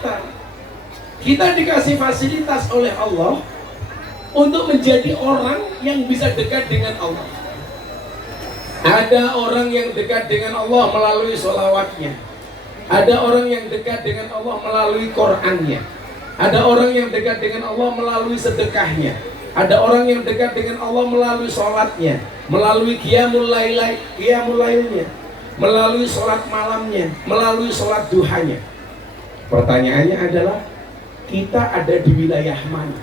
ternyata kita dikasih fasilitas oleh Allah untuk menjadi orang yang bisa dekat dengan Allah. Ada orang yang dekat dengan Allah melalui sholawatnya. Ada orang yang dekat dengan Allah melalui Qur'annya. Ada orang yang dekat dengan Allah melalui sedekahnya. Ada orang yang dekat dengan Allah melalui sholatnya, melalui qiyamul lailnya, melalui sholat malamnya, melalui sholat duhanya. Pertanyaannya adalah, kita ada di wilayah mana?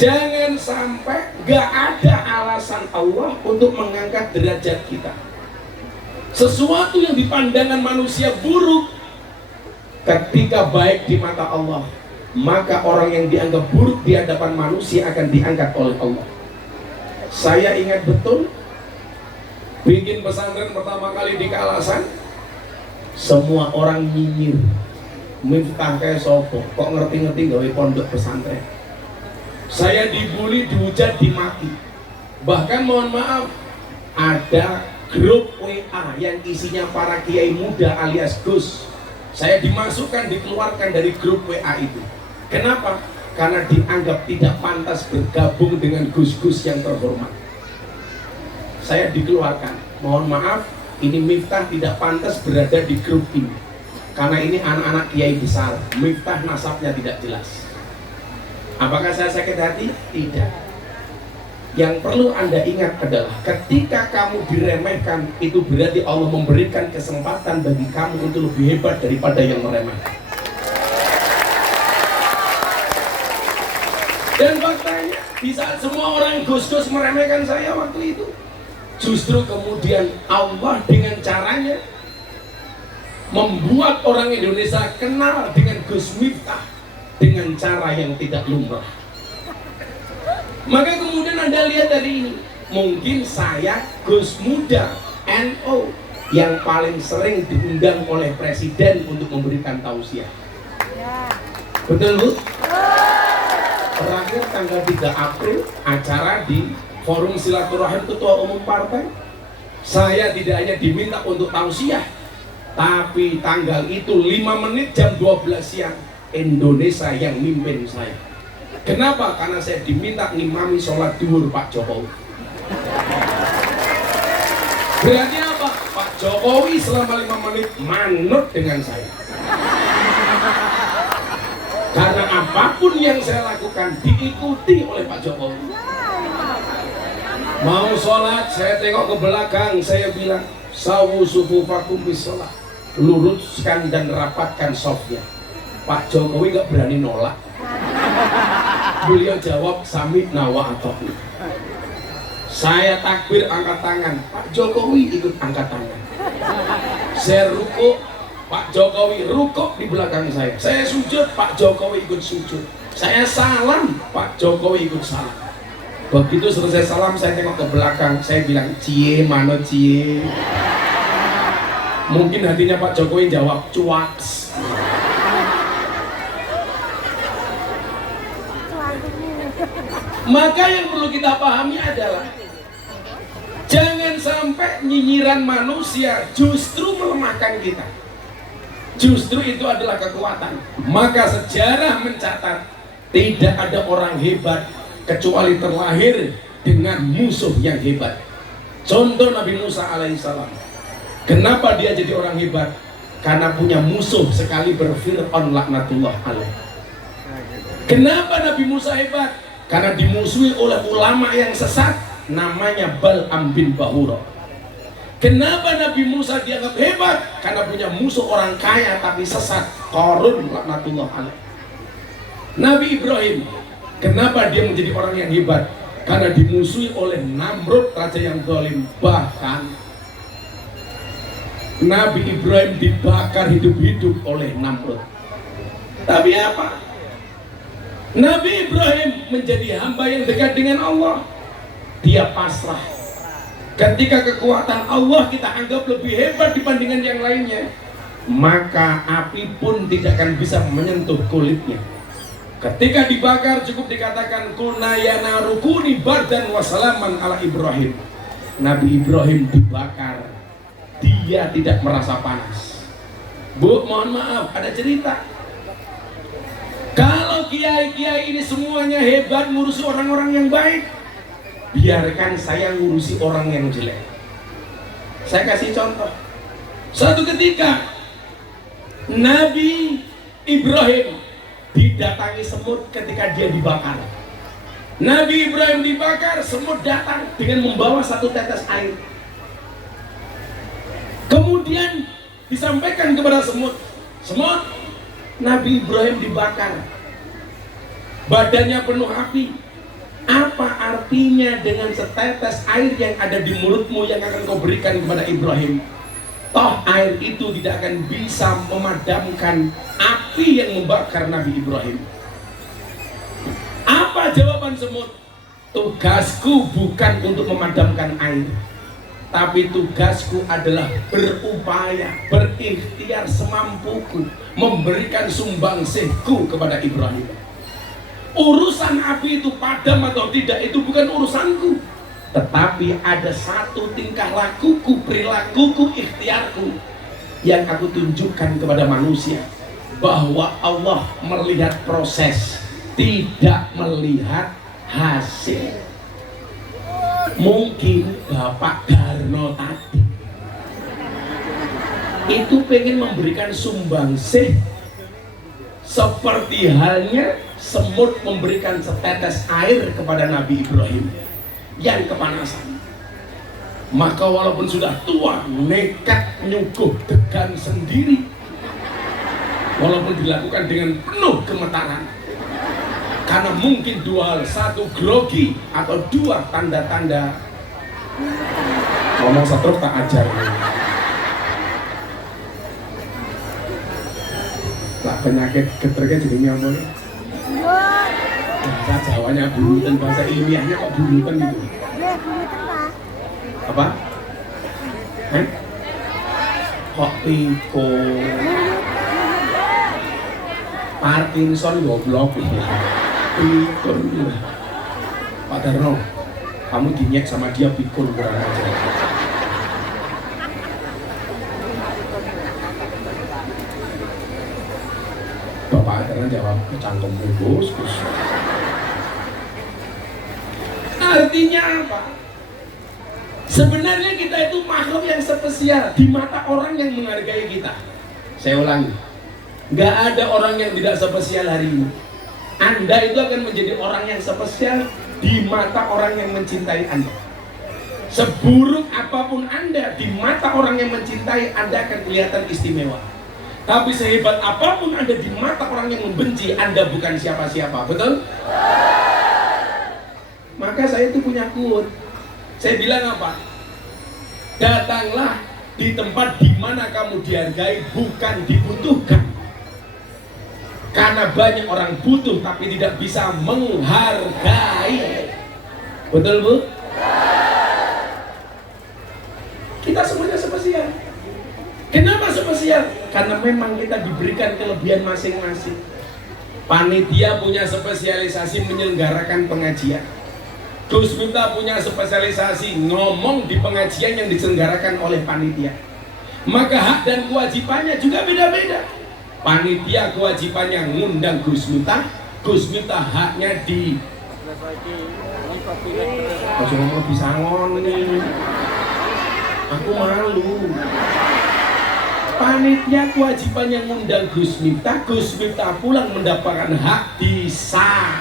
Jangan sampai gak ada alasan Allah untuk mengangkat derajat kita. Sesuatu yang di pandangan manusia buruk, ketika baik di mata Allah, maka orang yang dianggap buruk di hadapan manusia akan diangkat oleh Allah. Saya ingat betul bikin pesantren pertama kali di Kalasan, semua orang nyinyir, Miftah kayak sopo, kok ngerti-ngerti gawe pondok pesantren. Saya dibully, dihujat, dimaki. Bahkan mohon maaf, ada grup WA yang isinya para kiai muda alias Gus. Saya dimasukkan, dikeluarkan dari grup WA itu. Kenapa? Karena dianggap tidak pantas bergabung dengan gus-gus yang terhormat. Saya dikeluarkan. Mohon maaf, ini Miftah tidak pantas berada di grup ini. Karena ini anak-anak kiai besar. Miftah nasabnya tidak jelas. Apakah saya sakit hati? Tidak. Yang perlu Anda ingat adalah, ketika kamu diremehkan, itu berarti Allah memberikan kesempatan bagi kamu untuk lebih hebat daripada yang meremehkan. Dan faktanya, di saat semua orang gus-gus meremehkan saya waktu itu, justru kemudian Allah dengan caranya membuat orang Indonesia kenal dengan Gus Miftah dengan cara yang tidak lumrah. Maka kemudian Anda lihat dari ini, mungkin saya Gus Muda NU yang paling sering diundang oleh Presiden untuk memberikan tausiah. Betul Bu? Terakhir tanggal 3 April acara di Forum Silaturahim Ketua Umum Partai, saya tidak hanya diminta untuk tausiah, tapi tanggal itu 5 menit jam 12 siang Indonesia yang mimpin saya. Kenapa? Karena saya diminta ngimami sholat duhur Pak Jokowi. Berarti apa? Pak Jokowi selama 5 menit manut dengan saya. Karena apapun yang saya lakukan diikuti oleh Pak Jokowi. Mau sholat, saya tengok ke belakang, saya bilang, sawu sufufakum bis sholat. Luruskan dan rapatkan softnya. Pak Jokowi gak berani nolak. Beliau jawab samikna wa ata'na. Saya takbir angkat tangan, Pak Jokowi ikut angkat tangan. Saya rukuk, Pak Jokowi rukuk di belakang saya. Saya sujud, Pak Jokowi ikut sujud. Saya salam, Pak Jokowi ikut salam. Begitu selesai salam, saya tengok ke belakang, saya bilang, cie mano cie. Mungkin hatinya Pak Jokowi jawab, cuaks. Maka yang perlu kita pahami adalah, jangan sampai nyinyiran manusia justru melemahkan kita. Justru itu adalah kekuatan. Maka sejarah mencatat, tidak ada orang hebat kecuali terlahir dengan musuh yang hebat. Contoh Nabi Musa alaihissalam. Kenapa dia jadi orang hebat? Karena punya musuh sekali Fir'aun laknatullah alaih. Kenapa Nabi Musa hebat? Karena dimusuhi oleh ulama yang sesat, namanya Bal'am bin Bahura. Kenapa Nabi Musa dianggap hebat? Karena punya musuh orang kaya tapi sesat, Qarun laknatullah alaih. Nabi Ibrahim, kenapa dia menjadi orang yang hebat? Karena dimusuhi oleh Namrud, raja yang zalim. Bahkan Nabi Ibrahim dibakar hidup-hidup oleh Namrud. Tapi apa? Nabi Ibrahim menjadi hamba yang dekat dengan Allah. Dia pasrah. Ketika kekuatan Allah kita anggap lebih hebat dibandingkan yang lainnya, maka api pun tidak akan bisa menyentuh kulitnya. Ketika dibakar cukup dikatakan kulna ya narukuni bardan wasalaman ala Ibrahim. Nabi Ibrahim dibakar, dia tidak merasa panas. Bu, mohon maaf, ada cerita. kiai-kiai ini semuanya hebat ngurusi orang-orang yang baik, biarkan saya ngurusi orang yang jelek. Saya kasih contoh. Suatu ketika Nabi Ibrahim didatangi semut ketika dia dibakar. Nabi Ibrahim dibakar, semut datang dengan membawa satu tetes air. Kemudian disampaikan kepada semut, semut, Nabi Ibrahim dibakar, badannya penuh api. Apa artinya dengan setetes air yang ada di mulutmu yang akan kau berikan kepada Ibrahim? Toh air itu tidak akan bisa memadamkan api yang membakar Nabi Ibrahim. Apa jawaban semut? Tugasku bukan untuk memadamkan air, tapi tugasku adalah berupaya, berikhtiar semampuku memberikan sumbangsihku kepada Ibrahim. Urusan api itu padam atau tidak itu bukan urusanku, tetapi ada satu tingkah lakuku, perilakuku, ikhtiarku yang aku tunjukkan kepada manusia, bahwa Allah melihat proses, tidak melihat hasil. Mungkin Bapak Garno tadi itu pengen memberikan sumbangsih seperti halnya semut memberikan setetes air kepada Nabi Ibrahim yang kepanasan. Maka walaupun sudah tua, nekat nyuguh degan sendiri, walaupun dilakukan dengan penuh gemetaran, karena mungkin dua hal, satu grogi atau dua tanda-tanda ngomong setruk tak ajar. Lah penyakit geternya jadi nyambung. Bahasa Jawanya bulutan, bahasa ilmiahnya kok bulutan gitu. Apa? Kok piko? Parkinson goblok. Pikun. Pak Darno, kamu dinyek sama dia pikun kurang aja. Bapak Darno jawab, kecangkemmu Gus. Artinya apa? Sebenarnya kita itu makhluk yang spesial di mata orang yang menghargai kita. Saya ulangi, nggak ada orang yang tidak spesial hari ini. Anda itu akan menjadi orang yang spesial di mata orang yang mencintai Anda. Seburuk apapun Anda, di mata orang yang mencintai Anda akan kelihatan istimewa. Tapi sehebat apapun Anda di mata orang yang membenci, Anda bukan siapa-siapa. Betul? Maka saya itu punya quote. Saya bilang apa? Datanglah di tempat di mana kamu dihargai, bukan dibutuhkan. Karena banyak orang butuh tapi tidak bisa menghargai. Betul Bu? Kita semuanya spesial. Kenapa spesial? Karena memang kita diberikan kelebihan masing-masing. Panitia punya spesialisasi menyelenggarakan pengajian. Gus Miftah punya spesialisasi ngomong di pengajian yang diselenggarakan oleh panitia. Maka hak dan kewajibannya juga beda-beda. Panitia kewajibannya ngundang Gus Miftah haknya di Kau ngomong bisa nih. Aku malu. Panitia kewajibannya ngundang Gus Miftah pulang mendapatkan hak salami.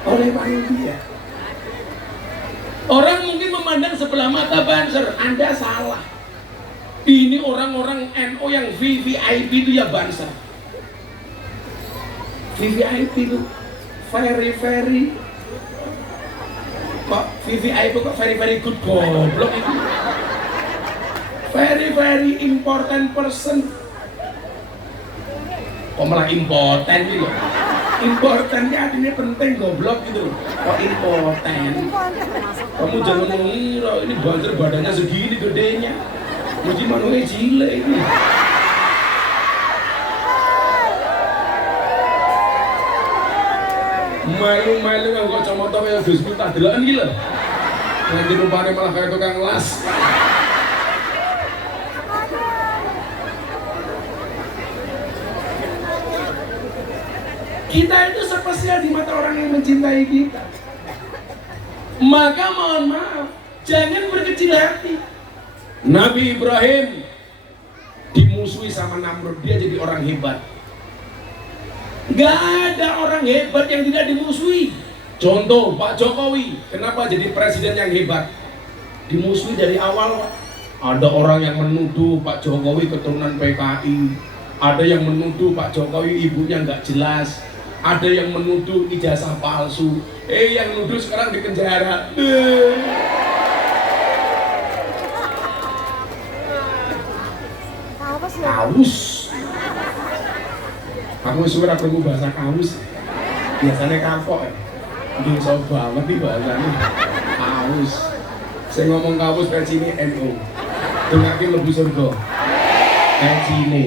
Oleh panitia. Orang mungkin memandang sebelah mata Banser, Anda salah. Ini orang-orang NU yang VVIP itu ya Banser. VVIP itu very kok VVIP kok very good goblok itu. Very important person. Kok malah important gitu. Importannya artinya penting goblok gitu. Kok important? Kamu jangan mengira ini Banser badannya segini gedenya. Mesti manusia cilik ini. Malu-malu yang kok kacamata kayak Gus Miftah deloken iki lho. Nanti rupane malah kayak tukang las. Kita itu spesial di mata orang yang mencintai kita. Maka mohon maaf, jangan berkecil hati. Nabi Ibrahim dimusuhi sama Namrud, dia jadi orang hebat. Gak ada orang hebat yang tidak dimusuhi. Contoh Pak Jokowi, kenapa jadi presiden yang hebat? Dimusuhi dari awal. Ada orang yang menuduh Pak Jokowi keturunan PKI, ada yang menuduh Pak Jokowi ibunya nggak jelas, ada yang menuduh ijazah palsu. Yang nuduh sekarang di penjara. Kaus. Kamu suka perlu bahasa kaus. Biasanya kapok ya. Bisa banget nih bahasanya. Kaus. Saya ngomong kaus kayak sini NU. Dengarkan lebih surga. Kayak sini.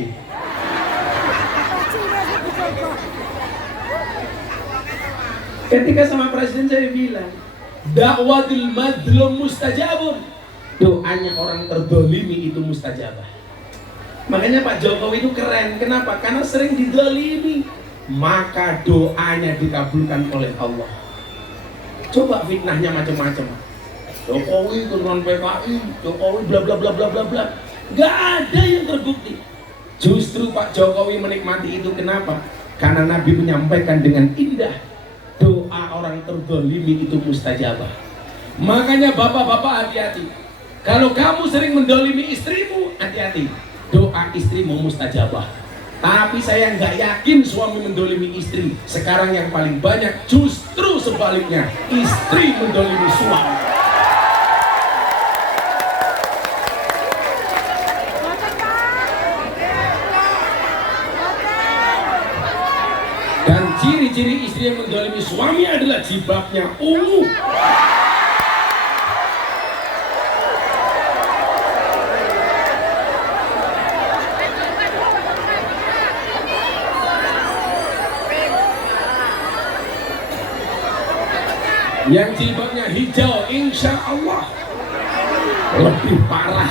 Ketika sama presiden saya bilang, dakwatul madlum mustajabun. Doanya orang terdolimi itu mustajabah. Makanya Pak Jokowi itu keren. Kenapa? Karena sering didolimi, maka doanya dikabulkan oleh Allah. Coba fitnahnya macam-macam. Jokowi keturunan PKI, Jokowi bla bla bla bla bla bla. Gak ada yang terbukti. Justru Pak Jokowi menikmati itu. Kenapa? Karena Nabi menyampaikan dengan indah, doa orang terdolimi itu mustajabah. Makanya bapak-bapak hati-hati. Kalau kamu sering mendolimi istrimu, hati-hati. Doa istrimu mustajabah. Tapi saya nggak yakin suami mendolimi istri. Sekarang yang paling banyak justru sebaliknya, istri mendolimi suami. Dan ciri-ciri istri yang mendolimi suami adalah jilbabnya ungu. Yang jilbabnya hijau, insya Allah lebih parah.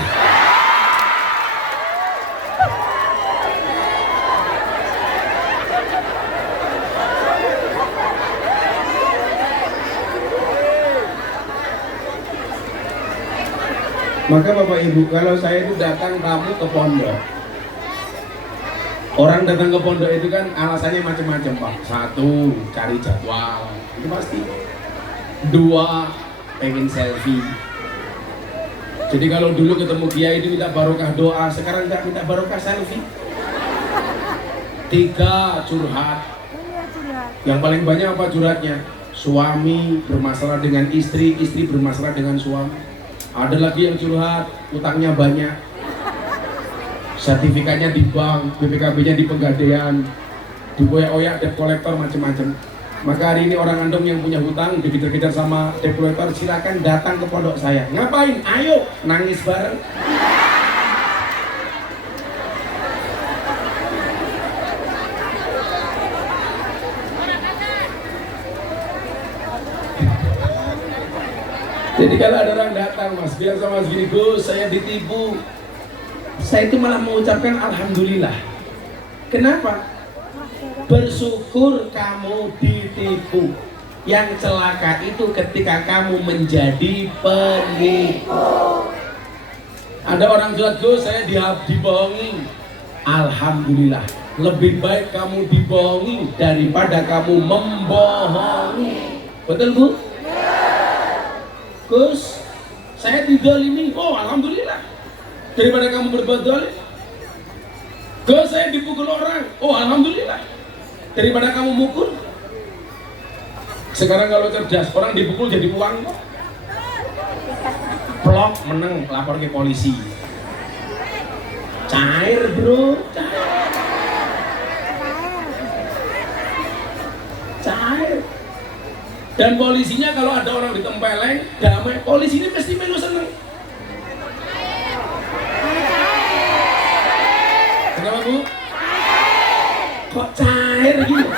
Maka Bapak Ibu, kalau saya itu datang tamu ke pondok, orang datang ke pondok itu kan alasannya macam-macam Pak. Satu, cari jadwal, itu pasti. Dua, pengen selfie. Jadi kalau dulu ketemu kiai itu minta barokah doa, sekarang nggak minta barokah selfie. Tiga, curhat. Yang paling banyak apa curhatnya? Suami bermasalah dengan istri, istri bermasalah dengan suami. Ada lagi yang curhat, utangnya banyak, sertifikatnya di bank, BPKB-nya di Pegadaian, diboyak-oyak debt kolektor macam-macam. Maka hari ini orang Andong yang punya hutang dikejar-kejar sama debt kolektor, silakan datang ke pondok saya. Ngapain? Ayo nangis bareng. Jadi kalau ada orang datang Mas, bilang sama Mas gini, Gus saya ditipu, saya itu malah mengucapkan Alhamdulillah. Kenapa? Bersyukur kamu ditipu. Yang celaka itu ketika kamu menjadi penipu. Ada orang curhat, Gus saya dibohongi. Alhamdulillah, lebih baik kamu dibohongi daripada kamu membohongi. Betul Bu? Gus, saya didolimi. Oh, alhamdulillah. Daripada kamu berbuat dolim. Gus, saya dipukul orang. Oh, alhamdulillah. Daripada kamu mukul. Sekarang kalau cerdas, orang dipukul jadi uang kok. Plok, menang, lapor ke polisi. Cair bro, cair. Cair. Dan polisinya kalau ada orang ditempeleng, damai, polisi ini mesti melu seneng. Kenapa Bu? Kok cair gitu?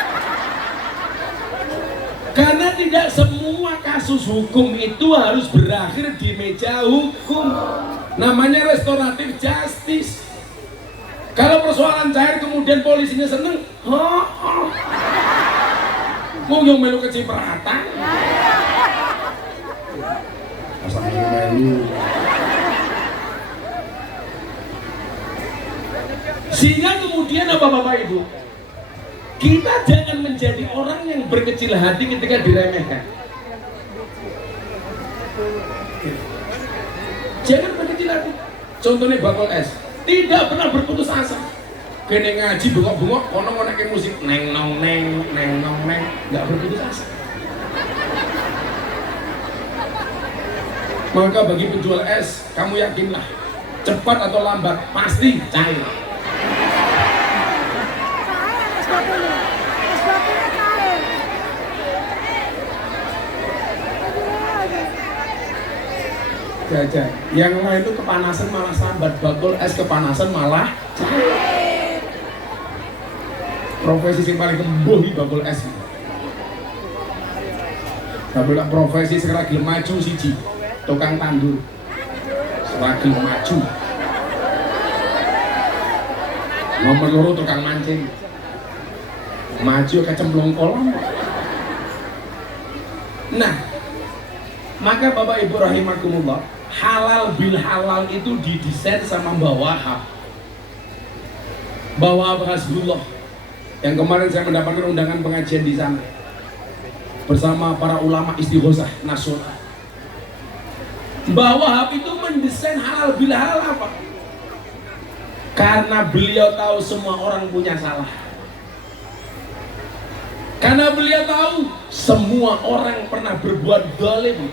Karena tidak semua kasus hukum itu harus berakhir di meja hukum. Namanya restoratif justice. Kalau persoalan cair kemudian polisinya seneng, Mau yang melu kecipratan. Asal melu. Sehingga kemudian apa Bapak Ibu? Kita jangan menjadi orang yang berkecil hati ketika diremehkan. Jangan berkecil hati. Contohnya bakul es, tidak pernah berputus asa. Kene ngaji bengok-bengok, kono ngoneke musik neng nong neng, nggak berputus asa. Maka bagi penjual es, kamu yakinlah, cepat atau lambat pasti cair. Jajan. Yang lain itu kepanasan malah sambat, bakul es kepanasan malah cair. Profesi yang paling kembuh bakul es. Tapi lah profesi sekarang maju siji, tukang tandur. Selagi maju. Nomor loro tukang mancing. Maju kecemplung kolam. Nah, maka Bapak Ibu rahimakumullah, halal bil halal itu didesain sama Mbah Wahab. Mbah Wahab Hasbullah. Yang kemarin saya mendapatkan undangan pengajian di sana bersama para ulama istighosah nasional. Mbah Wahab itu mendesain halal bil halal apa? Karena beliau tahu semua orang punya salah. Karena beliau tahu semua orang pernah berbuat zalim.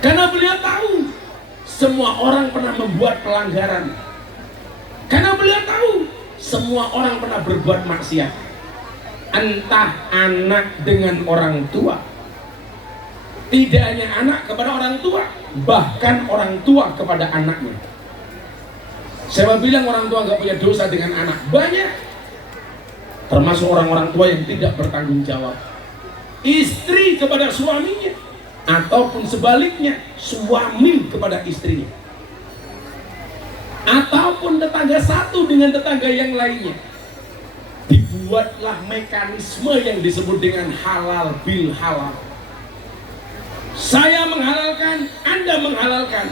Karena beliau tahu semua orang pernah membuat pelanggaran. Karena beliau tahu semua orang pernah berbuat maksiat, entah anak dengan orang tua, tidak hanya anak kepada orang tua, bahkan orang tua kepada anaknya. Siapa bilang orang tua nggak punya dosa dengan anak? Banyak, termasuk orang-orang tua yang tidak bertanggung jawab. Istri kepada suaminya, ataupun sebaliknya, suami kepada istrinya, ataupun tetangga satu dengan tetangga yang lainnya. Dibuatlah mekanisme yang disebut dengan halal bil halal. Saya menghalalkan, Anda menghalalkan,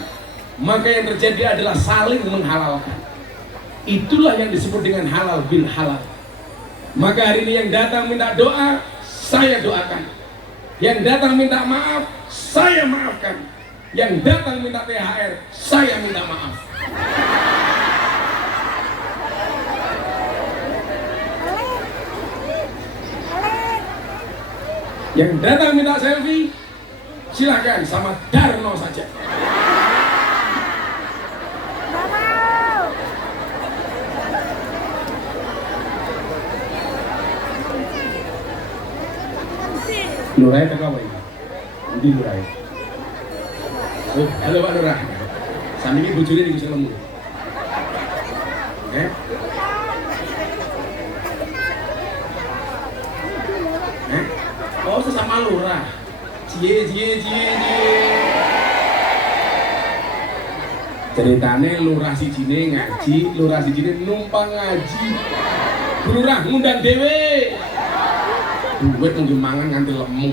maka yang terjadi adalah saling menghalalkan. Itulah yang disebut dengan halal bil halal. Maka hari ini yang datang minta doa, saya doakan. Yang datang minta maaf, saya maafkan. Yang datang minta THR, saya minta maaf. Yang datang minta selfie, silakan sama Darno saja. Lurai ke kawai, nanti lurai. Oh, halo Pak Lurah. Sami ini bujuri di Gusti Lemu. Oh, sesama lurah. Cie. Ceritane lurah sijine ngaji, lurah sijine numpang ngaji. Lurah ngundang dhewe. Duit nunggu mangan nganti lemu.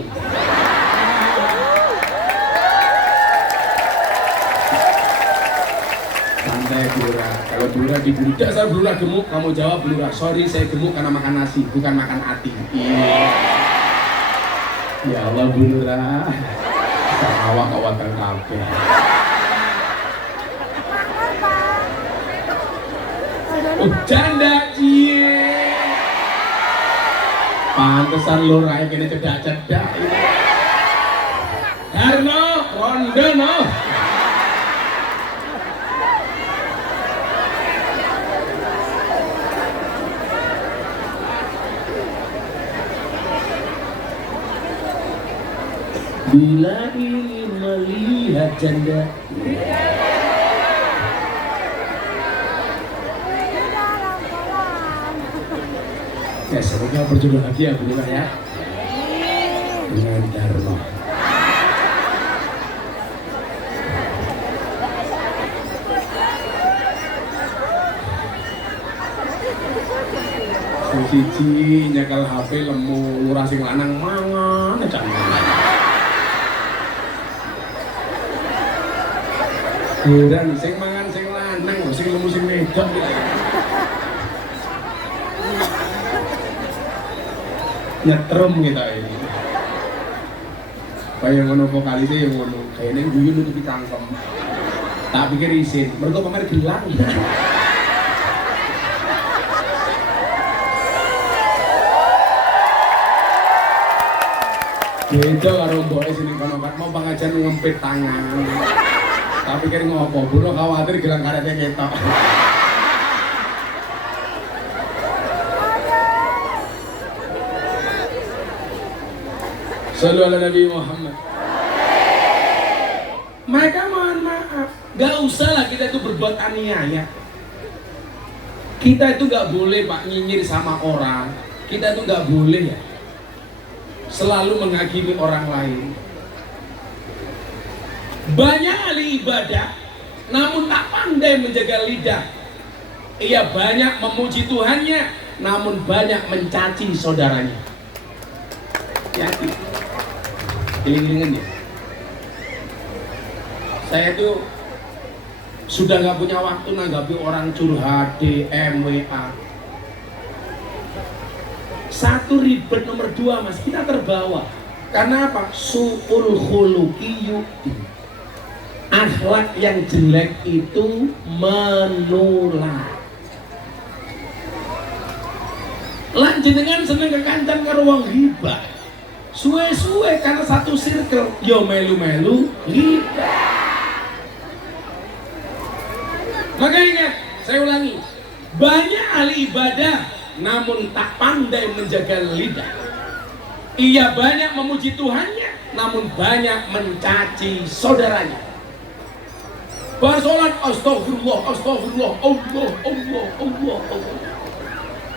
Santai Lurah. Kalau Lurah diburu, saya Lurah gemuk, kamu jawab Lurah, sorry saya gemuk karena makan nasi, bukan makan hati. Ya Allah Bu Lurah, awak kabeh. Oh janda cie. Pantesan Lurah kene cedak-cedak. Darno, Rondono. Bila ingin melihat janda, ya semoga berjodoh lagi ya Bu Lurah ya dengan Darno. siji nyekel HP lemu lurah sing lanang mangan aja. Heran sing mangan sing lanang sing lemu sing wedok. Nyetrum kita ini. Kayak ngono vokalisnya yang ngono, kayaknya guyu nutupi cangkem. Tak pikir isin, mereka pamer gelang. Beda karo mboke sini kono mau pengajian ngempit tangan. Tak pikir ngopo, bro khawatir gelang karetnya ketok. Sallu ala Nabi Muhammad. Mereka mohon maaf, gak usah lah kita itu berbuat aniaya. Kita itu gak boleh pak nyinyir sama orang. Kita itu gak boleh ya selalu menghakimi orang lain. Banyak ahli ibadah, namun tak pandai menjaga lidah. Ia banyak memuji Tuhannya, namun banyak mencaci saudaranya. Yakin? Iling-ilingan ya. Saya tuh sudah nggak punya waktu nanggapi orang curhat DM WA. Satu ribet, nomor dua mas, kita terbawa. Karena apa? Su'ul khuluqi yu'ti. Akhlak yang jelek itu menular. Lan jenengan seneng kekancan karo wong hibah. Suwe-suwe karena satu circle, yo melu-melu hibah. Maka ingat, saya ulangi, banyak ahli ibadah namun tak pandai menjaga lidah. Ia banyak memuji Tuhannya, namun banyak mencaci saudaranya. Bersolat astagfirullah, astagfirullah, Allah, Allah, Allah, Allah.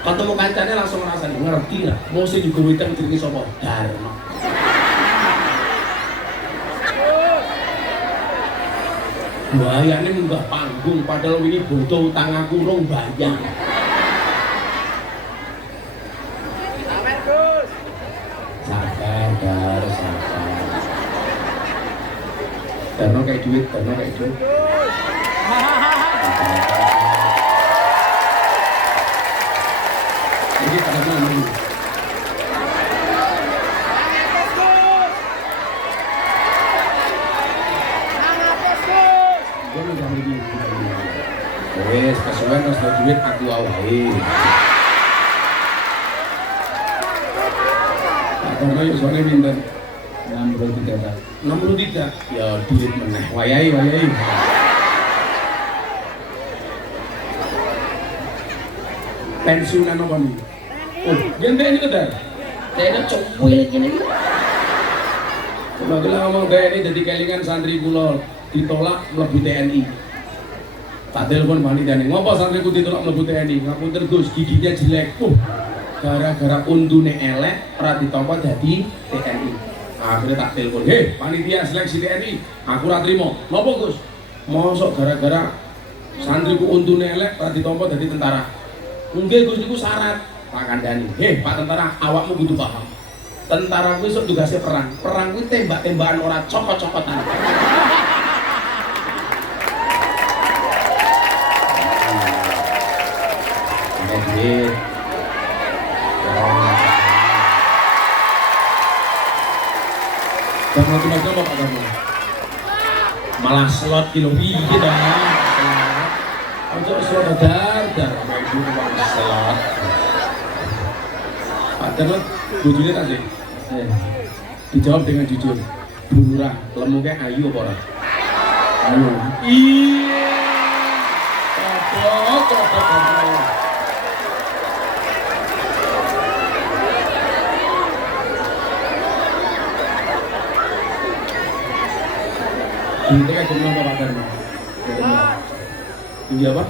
Ketemu kancane langsung ngerasa ngerti lah. Mau sih juga witan jenenge sapa? Dharma. Bahayane munggah panggung padahal ini butuh utang aku rong bayang. Sabar, sabar. Dharma kayak duit, Dharma kayak duit. Jadi karena ini. Wes, kesuwen harus ada duit aku awai. Karena yuk soalnya minta 63. 63? Ya duit meneh, wayai. Pensiunan apa nih? Oh, gende ini kedar. Kayaknya cukuil gini. Kalau kita ngomong TNI jadi kelingan santri pulau ditolak mlebu TNI. Tak telepon panitia nih, ngopo santriku ditolak mlebu TNI? Ngapunten Gus, giginya jelek. Gara-gara untune elek, ora ditampa dadi TNI. Akhirnya tak telepon, hei panitia seleksi TNI, aku ora trimo. Ngopo Gus? Mosok gara-gara santriku untune elek, ora ditampa dadi tentara. Nggih Gus niku syarat. Pak kandhani, hei Pak tentara, awakmu kudu paham. Tentara kuwi sok tugasnya perang. Perang kuwi tembak-tembakan ora cokot-cokotan. Kamu tuh apa Pak kamu? Malah slot kilo gitu dah. Untuk slot dar kayak dulu slot. Pak Darma, bujurnya tak sih? Dijawab dengan jujur. Bulurah, lemu kayak ayu apa orang? Ayu. Iya. Kodok. Ini kayak gimana Pak Darma? Tinggi apa?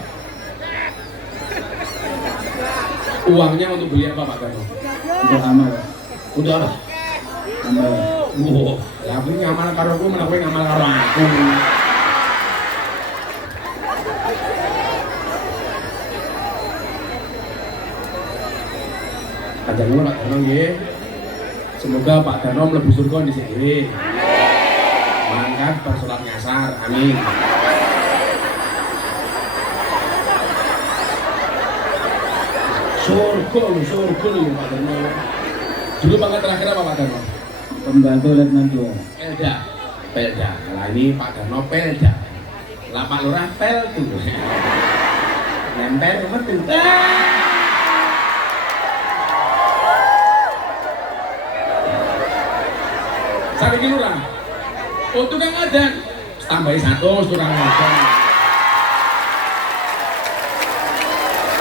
Uangnya untuk beli apa Pak Darma? Untuk amal. Untuk apa? Amal. Wah, lah aku ngamal karo aku, mana aku ngamal karo aku. Panjang umur Pak Darno nggih. Semoga Pak Darno mlebu surga dhisik dhewe. Mangkat bar salat nyasar. Amin. Surga lho Pak Darno. Dulu pangkat terakhir apa Pak Darno? Pembantu Letnan 2. Pelda. Lah ini Pak Darno Pelda. Lah Pak Lurah Pel tuh. Nempel metu. Sakiki Lurah. Oh tukang adan. Tambahi 100 tukang adan.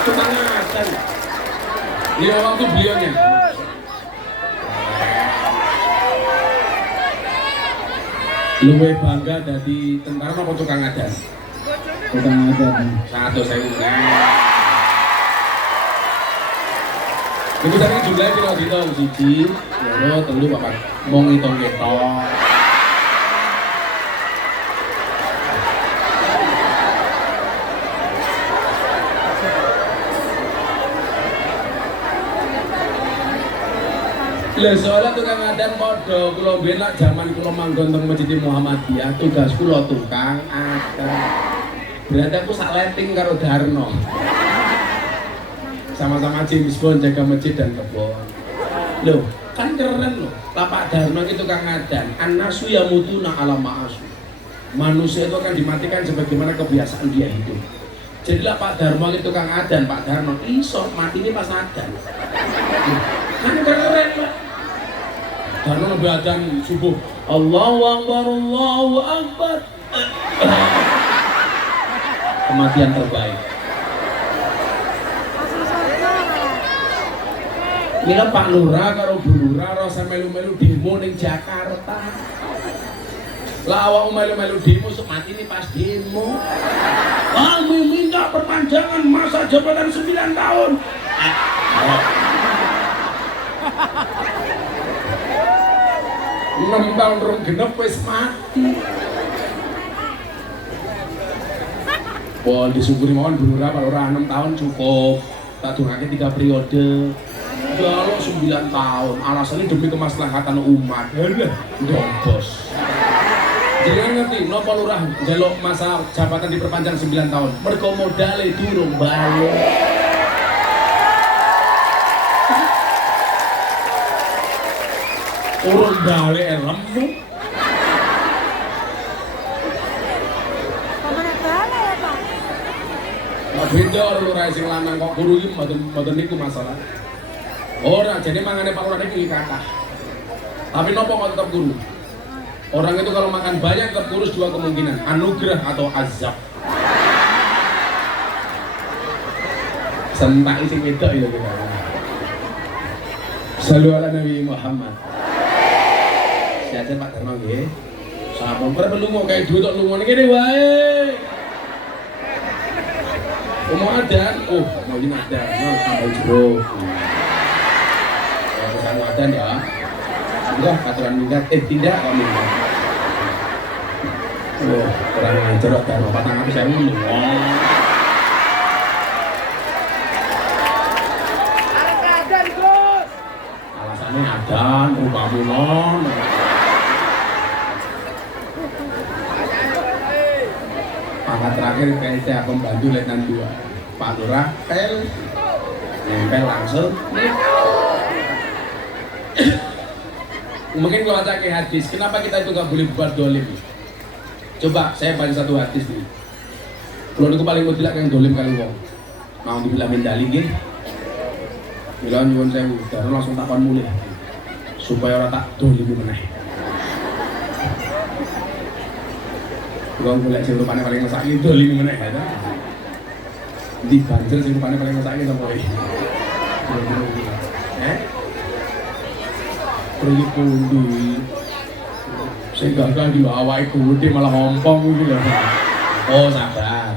Tukang adan. Ini orang tuh beliaunya. Luwe bangga dari tentara apa tukang adan? Tukang adan. 100.000. Iku tadi jumlahnya kira gitu, siji, loro, telu, papat. Mau ngitung ketok. Lah soalnya tukang adan padha kula mbiyen lak jaman kula manggon teng Masjid Muhammadiyah, tugas kula tukang adan. Berarti aku sak letting karo Darno. Sama-sama James Bond jaga masjid dan kebon. Loh, kan keren loh. Lah Pak Darno itu tukang adan. An-nasu yamutuna ala ma'asu. Manusia itu akan dimatikan sebagaimana kebiasaan dia hidup. Jadilah Pak Darmo itu tukang adan, Pak Darno iso mati ini pas adan. Loh, kan keren Pak. Darno lebih adan subuh. Allahu Akbar, Allahu Akbar. Kematian terbaik. Mila Pak Lurah karo Bu Lurah rasa melu-melu demo ning Jakarta. Lah awakmu melu-melu demo sok mati ini pas demo. Kami minta perpanjangan masa jabatan 9 tahun. 6 tahun rong genep wis mati. Wah disyukuri mawon Bu Lurah Pak Lurah 6 tahun cukup. Tak durake 3 periode. Kalau 9 tahun, alasannya demi kemaslahatan umat. Dobos. Jangan ngerti, nopo Lurah njaluk masa jabatan diperpanjang 9 tahun. Mergo modale durung balik. Urung balik lemu. Nah, beda Lurah sing lanang kok guru iki mboten niku masalah. Ora, jadi mangane Pak Lurah iki kathah. Tapi nopo kok tetap guru? Orang itu kalau makan banyak tetap kurus 2 kemungkinan, anugerah atau azab. Sentak isi wedok ya kita. Shallu ala Nabi Muhammad. Sehat Pak Darmo nggih. Sampun perlu mau kayak duit tok lunga ngene wae. Mau adan, mau ini adan, mau tambah jeruk. Kalau adan ya. Enggak, aturan minggat, tidak kok minggat. Kurang ajar kok Darmo patang aku saya ngomong. Adan, Gus. Alasannya adan, rupamu non. Pangkat terakhir PLT aku membantu Letnan 2. Pak Lurah pel, nempel langsung. Mungkin kalau ada kayak hadis, kenapa kita itu gak boleh buat dolim? Coba saya baca satu hadis nih. Kalau itu paling mutlak yang dolim kali wong. Mau dibilang mendali gitu. Bilang nyuwun sewu, Darno langsung takon mulih supaya orang tak dolim meneh. Wong golek sing rupane paling ngesaki dolim meneh ya. Di banjir sing rupane paling ngesaki sapa iki? Pergi pundi saya gagal di awake gede malah ngompong gitu loh. Oh sabar.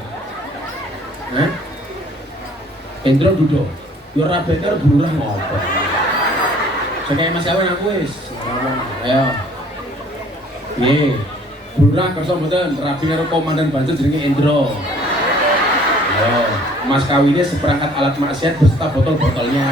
Endro duduk yo ora bener Bu Lurah ngopo. Saya Mas Kawan aku wis. Ayo. Nggih. Bu Lurah kersa mboten rabi karo komandan banjir jenenge Endro. Ayo, Mas kawinnya seperangkat alat maksiat beserta botol-botolnya.